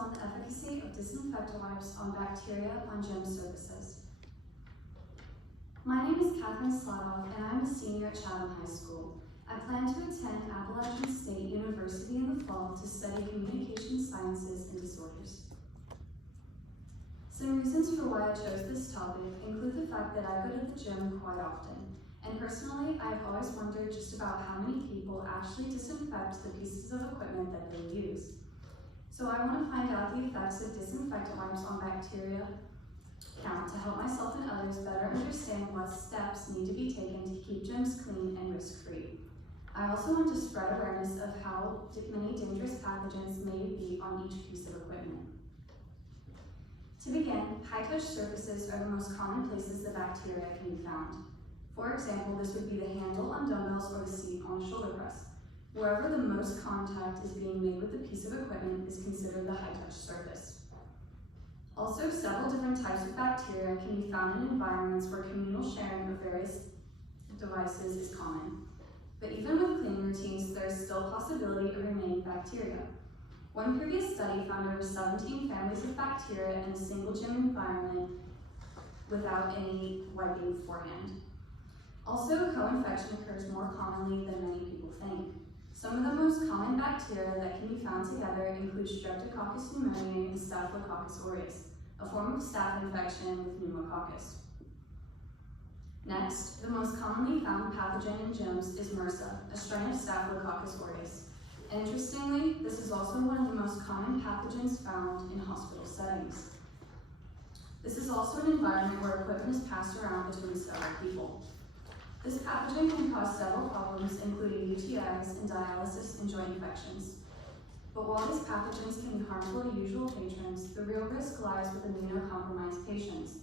on the efficacy of disinfectant wipes on bacteria on gym surfaces. My name is Katherine Slatoff, and I'm a senior at Chatham High School. I plan to attend Appalachian State University in the fall to study communication sciences and disorders. Some reasons for why I chose this topic include the fact that I go to the gym quite often, and personally, I've always wondered just about how many people actually disinfect the pieces of equipment that they use. So I want to find out the effects of disinfectant wipes on bacteria count to help myself and others better understand what steps need to be taken to keep gyms clean and risk-free. I also want to spread awareness of how many dangerous pathogens may be on each piece of equipment. To begin, high-touch surfaces are the most common places that bacteria can be found. For example, this would be the handle on dumbbells or the seat on a shoulder press. Wherever the most contact is being made with the piece of equipment is considered the high-touch surface. Also, several different types of bacteria can be found in environments where communal sharing of various devices is common. But even with cleaning routines, there is still a possibility of remaining bacteria. One previous study found over 17 families of bacteria in a single gym environment without any wiping beforehand. Also, co-infection occurs more commonly than many people think. Some of the most common bacteria that can be found together include Streptococcus pneumoniae and Staphylococcus aureus, a form of staph infection with pneumococcus. Next, the most commonly found pathogen in gyms is MRSA, a strain of Staphylococcus aureus. And interestingly, this is also one of the most common pathogens found in hospital settings. This is also an environment where equipment is passed around between several people. This pathogen can cause several problems, including UTIs and dialysis and joint infections. But while these pathogens can be harmful to usual patrons, the real risk lies with immunocompromised patients.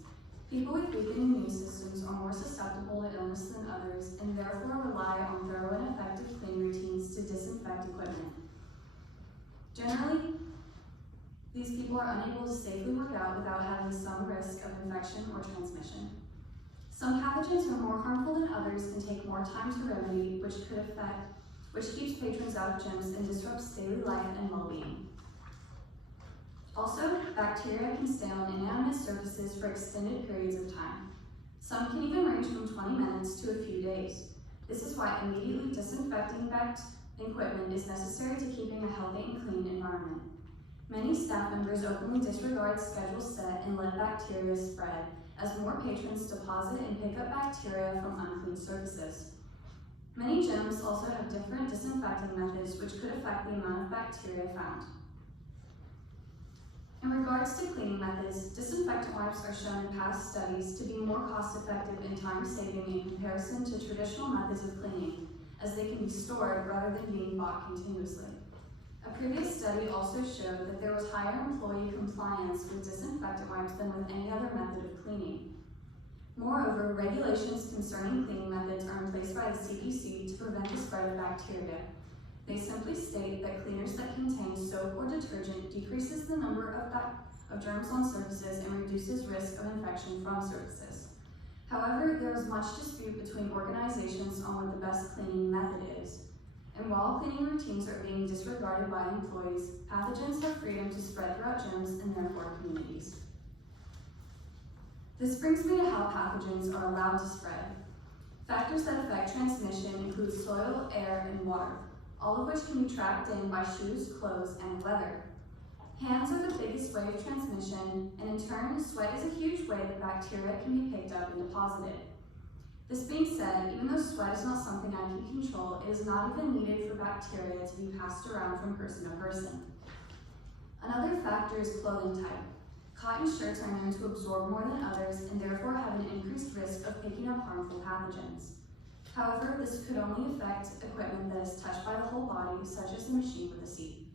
People with weakened immune systems are more susceptible to illness than others and therefore rely on thorough and effective cleaning routines to disinfect equipment. Generally, these people are unable to safely work out without having some risk of infection or transmission. Some pathogens are more harmful than others and take more time to remedy, which keeps patrons out of gyms and disrupts daily life and well-being. Also, bacteria can stay on inanimate surfaces for extended periods of time. Some can even range from 20 minutes to a few days. This is why immediately disinfecting equipment is necessary to keeping a healthy and clean environment. Many staff members openly disregard schedules set and let bacteria spread, as more patrons deposit and pick up bacteria from unclean surfaces. Many gyms also have different disinfecting methods which could affect the amount of bacteria found. In regards to cleaning methods, disinfectant wipes are shown in past studies to be more cost-effective and time-saving in comparison to traditional methods of cleaning, as they can be stored rather than being bought continuously. A previous study also showed that there was higher employee compliance with disinfectant wipes than with any other method of cleaning. Moreover, regulations concerning cleaning methods are in place by the CDC to prevent the spread of bacteria. They simply state that cleaners that contain soap or detergent decreases the number of germs on surfaces and reduces risk of infection from surfaces. However, there is much dispute between organizations on what the best cleaning method is. And while cleaning routines are being disregarded by employees, pathogens have freedom to spread throughout gyms and therefore communities. This brings me to how pathogens are allowed to spread. Factors that affect transmission include soil, air, and water, all of which can be tracked in by shoes, clothes, and weather. Hands are the biggest way of transmission, and in turn, sweat is a huge way that bacteria can be picked up and deposited. This being said, even though sweat is not something I can control, it is not even needed for bacteria to be passed around from person to person. Another factor is clothing type. Cotton shirts are known to absorb more than others and therefore have an increased risk of picking up harmful pathogens. However, this could only affect equipment that is touched by the whole body, such as the machine with a seat.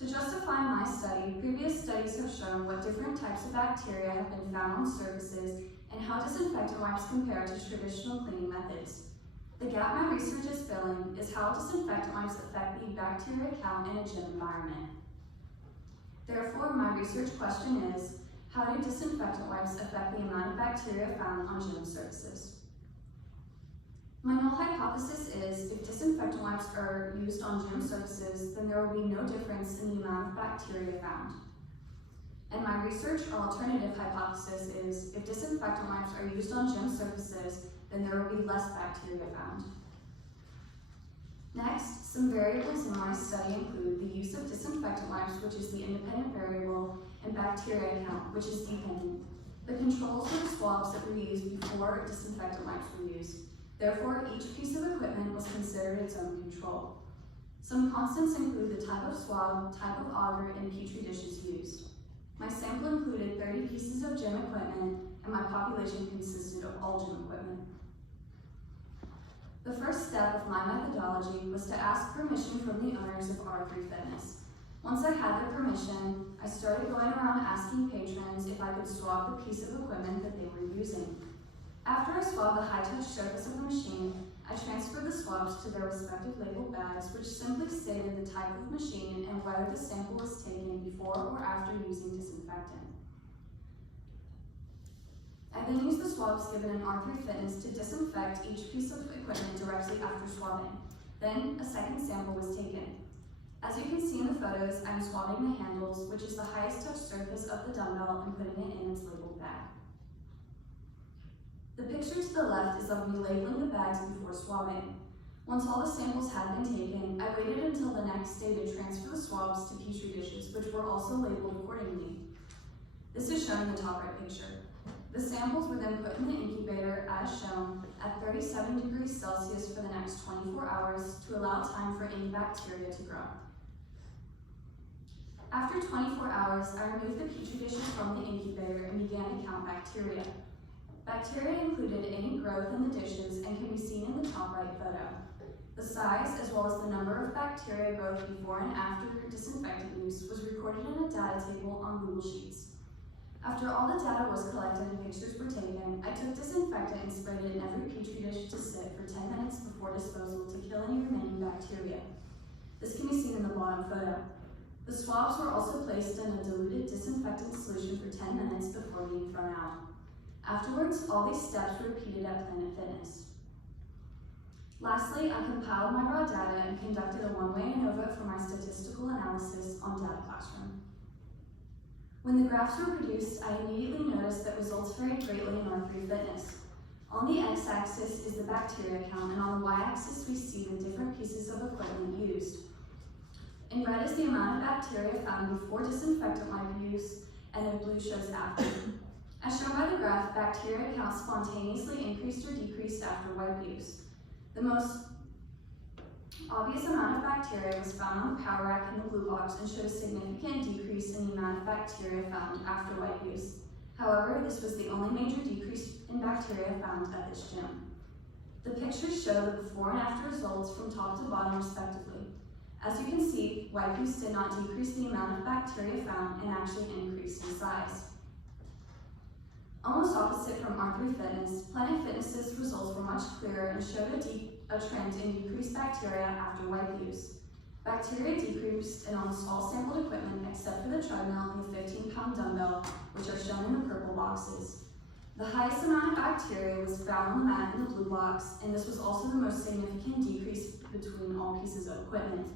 To justify my study, previous studies have shown what different types of bacteria have been found on surfaces and how disinfectant wipes compare to traditional cleaning methods. The gap my research is filling is how disinfectant wipes affect the bacteria count in a gym environment. Therefore, my research question is, how do disinfectant wipes affect the amount of bacteria found on gym surfaces? My null hypothesis is if disinfectant wipes are used on gym surfaces, then there will be no difference in the amount of bacteria found. And my research or alternative hypothesis is if disinfectant wipes are used on gym surfaces, then there will be less bacteria found. Next, some variables in my study include the use of disinfectant wipes, which is the independent variable, and bacteria count, which is dependent. The controls were the swabs that were used before disinfectant wipes were used. Therefore, each piece of equipment was considered its own control. Some constants include the type of swab, type of auger, and petri dishes used. My sample included 30 pieces of gym equipment, and my population consisted of all gym equipment. The first step of my methodology was to ask permission from the owners of R3 Fitness. Once I had their permission, I started going around asking patrons if I could swab the piece of equipment that they were using. After I swabbed the high-touch surface of the machine, I transferred the swabs to their respective labeled bags, which simply stated the type of machine and whether the sample was taken before or after using disinfectant. I then used the swabs given in R3 Fitness to disinfect each piece of equipment directly after swabbing. Then a second sample was taken. As you can see in the photos, I'm swabbing the handles, which is the highest touch surface of the dumbbell, and putting it in its labeled bag. The picture to the left is of me labeling the bags before swabbing. Once all the samples had been taken, I waited until the next day to transfer the swabs to petri dishes, which were also labeled accordingly. This is shown in the top right picture. The samples were then put in the incubator as shown at 37 degrees Celsius for the next 24 hours to allow time for any bacteria to grow. After 24 hours, I removed the petri dishes from the incubator and began to count bacteria. Bacteria included any growth in the dishes and can be seen in the top right photo. The size, as well as the number of bacteria growth before and after disinfectant use, was recorded in a data table on Google Sheets. After all the data was collected and pictures were taken, I took disinfectant and sprayed it in every petri dish to sit for 10 minutes before disposal to kill any remaining bacteria. This can be seen in the bottom photo. The swabs were also placed in a diluted disinfectant solution for 10 minutes before being thrown out. Afterwards, all these steps were repeated at Planet Fitness. Lastly, I compiled my raw data and conducted a one-way ANOVA for my statistical analysis on Data Classroom. When the graphs were produced, I immediately noticed that results varied greatly in R3 Fitness. On the x-axis is the bacteria count, and on the y-axis we see the different pieces of equipment used. In red is the amount of bacteria found before disinfectant wipe use, and in blue shows after. As shown by the graph, bacteria count spontaneously increased or decreased after wipe use. The most obvious amount of bacteria was found on the power rack in the blue box and showed a significant decrease in the amount of bacteria found after wipe use. However, this was the only major decrease in bacteria found at this gym. The pictures show the before and after results from top to bottom respectively. As you can see, wipe use did not decrease the amount of bacteria found and actually increased in size. Almost opposite from R3 Fitness, Planet Fitness's results were much clearer and showed a trend in decreased bacteria after wipe use. Bacteria decreased in almost all sampled equipment except for the treadmill and the 15-pound dumbbell, which are shown in the purple boxes. The highest amount of bacteria was found on the mat in the blue box, and this was also the most significant decrease between all pieces of equipment.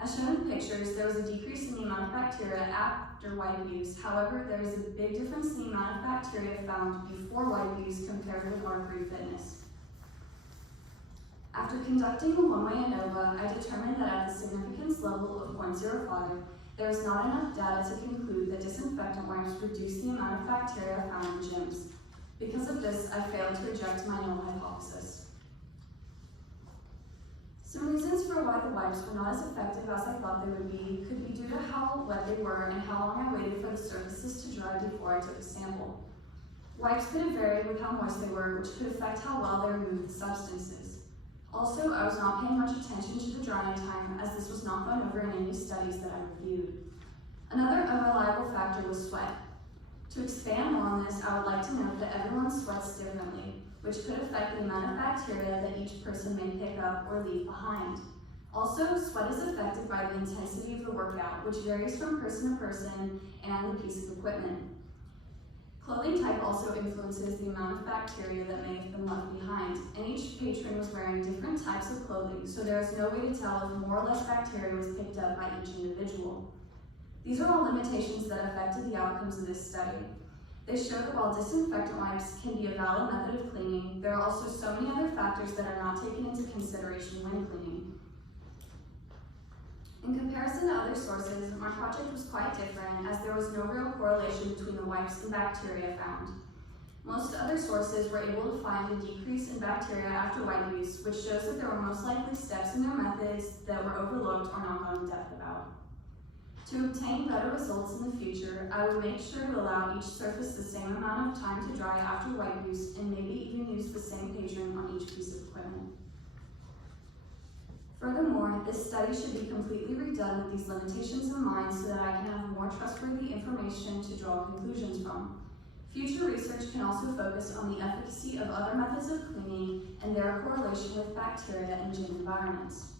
As shown in the pictures, there was a decrease in the amount of bacteria after wipe use. However, there is a big difference in the amount of bacteria found before wipe use compared with R3 Fitness. After conducting a one-way ANOVA, I determined that at the significance level of 0.05, there was not enough data to conclude that disinfectant wipes reduced the amount of bacteria found in gyms. Because of this, I failed to reject my null hypothesis. Some reasons for why the wipes were not as effective as I thought they would be could be due to how wet they were and how long I waited for the surfaces to dry before I took a sample. Wipes could have varied with how moist they were, which could affect how well they removed the substances. Also, I was not paying much attention to the drying time, as this was not gone over in any studies that I reviewed. Another unreliable factor was sweat. To expand more on this, I would like to note that everyone sweats differently, which could affect the amount of bacteria that each person may pick up or leave behind. Also, sweat is affected by the intensity of the workout, which varies from person to person and the piece of equipment. Clothing type also influences the amount of bacteria that may have been left behind, and each patron was wearing different types of clothing, so there is no way to tell if more or less bacteria was picked up by each individual. These are all limitations that affected the outcomes of this study. They show that while disinfectant wipes can be a valid method of cleaning, there are also so many other factors that are not taken into consideration when cleaning. In comparison to other sources, my project was quite different as there was no real correlation between the wipes and bacteria found. Most other sources were able to find a decrease in bacteria after wipe use, which shows that there were most likely steps in their methods that were overlooked or not gone in depth about. To obtain better results in the future, I would make sure to allow each surface the same amount of time to dry after wipe use and maybe even use the same patron on each piece of equipment. Furthermore, this study should be completely redone with these limitations in mind so that I can have more trustworthy information to draw conclusions from. Future research can also focus on the efficacy of other methods of cleaning and their correlation with bacteria in gym environments.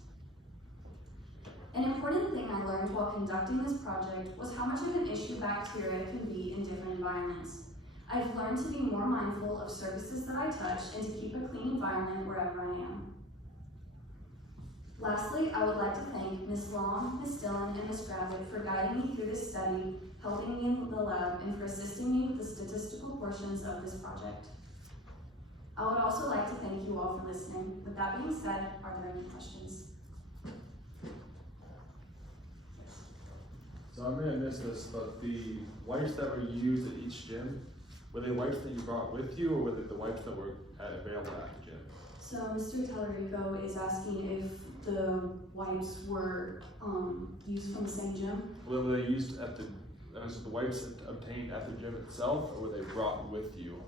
An important thing I learned while conducting this project was how much of an issue bacteria can be in different environments. I've learned to be more mindful of surfaces that I touch and to keep a clean environment wherever I am. Lastly, I would like to thank Ms. Long, Ms. Dillon, and Ms. Gravitt for guiding me through this study, helping me in the lab, and for assisting me with the statistical portions of this project. I would also like to thank you all for listening. With that being said, are there any questions? So I may have missed this, but the wipes that were used at each gym, were they wipes that you brought with you, or were they the wipes that were available at the gym? So Mr. Tellerico is asking if the wipes were used from the same gym. Were they used at the wipes obtained at the gym itself, or were they brought with you?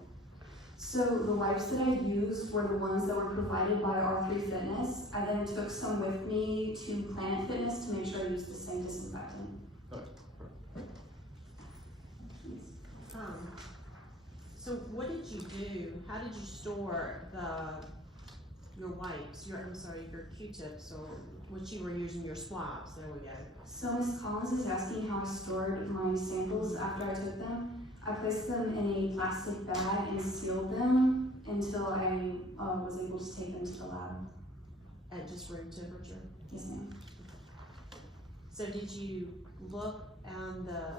So the wipes that I used were the ones that were provided by R3 Fitness. I then took some with me to Planet Fitness to make sure I used the same disinfectant. So what did you do? How did you store your wipes, your Q-tips, or what you were using, your swabs? There we go. So Ms. Collins is asking how I stored my samples after I took them. I placed them in a plastic bag and sealed them until I was able to take them to the lab. At just room temperature? Yes, ma'am. So did you look on the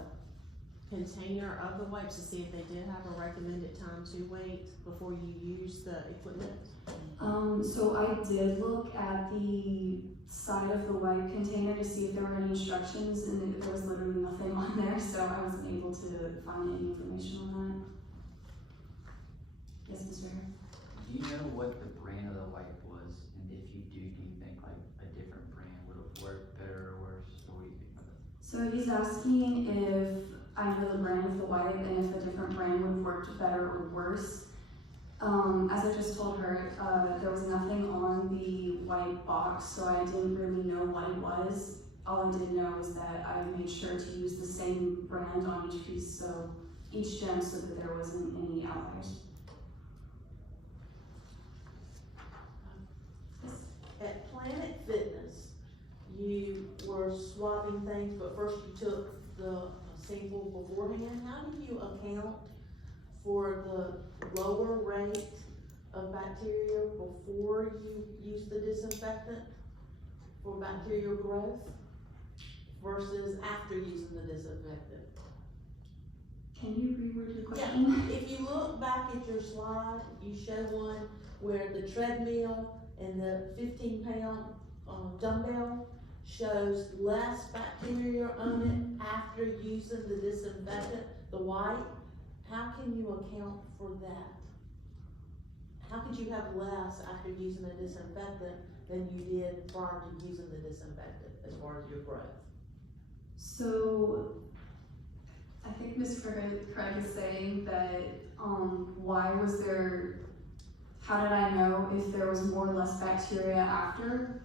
container of the wipes to see if they did have a recommended time to wait before you use the equipment? So I did look at the side of the wipe container to see if there were any instructions, and there was literally nothing on there, so I wasn't able to find any information on that. Yes, Ms. Ritter? Do you know what the brand of the wipe was? And if you do you think like a different brand would have worked better or worse? Or what do you think about that? So he's asking if I know the brand of the wipe and if a different brand would have worked better or worse. As I just told her, there was nothing on the white box, so I didn't really know what it was. All I did know is that I made sure to use the same brand on each piece, so each gem, so that there wasn't any outliers. At Planet Fitness, you were swabbing things, but first you took the sample beforehand. How do you account for the lower rate of bacteria before you use the disinfectant for bacterial growth versus after using the disinfectant? Can you reword your question? Yeah, if you look back at your slide, you show one where the treadmill and the 15-pound dumbbell shows less bacteria on it after using the disinfectant, the white. How can you account for that? How could you have less after using a disinfectant than you did prior to using the disinfectant as far as your growth? So, I think Ms. Craig is saying that how did I know if there was more or less bacteria after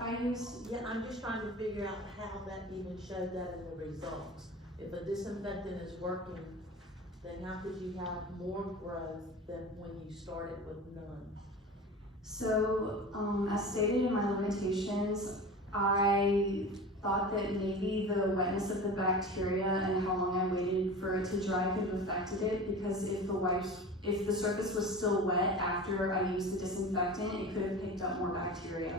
I used? Yeah, I'm just trying to figure out how that even showed that in the results. If a disinfectant is working, then how could you have more growth than when you started with none? So, as stated in my limitations, I thought that maybe the wetness of the bacteria and how long I waited for it to dry could have affected it, because if the surface was still wet after I used the disinfectant, it could have picked up more bacteria.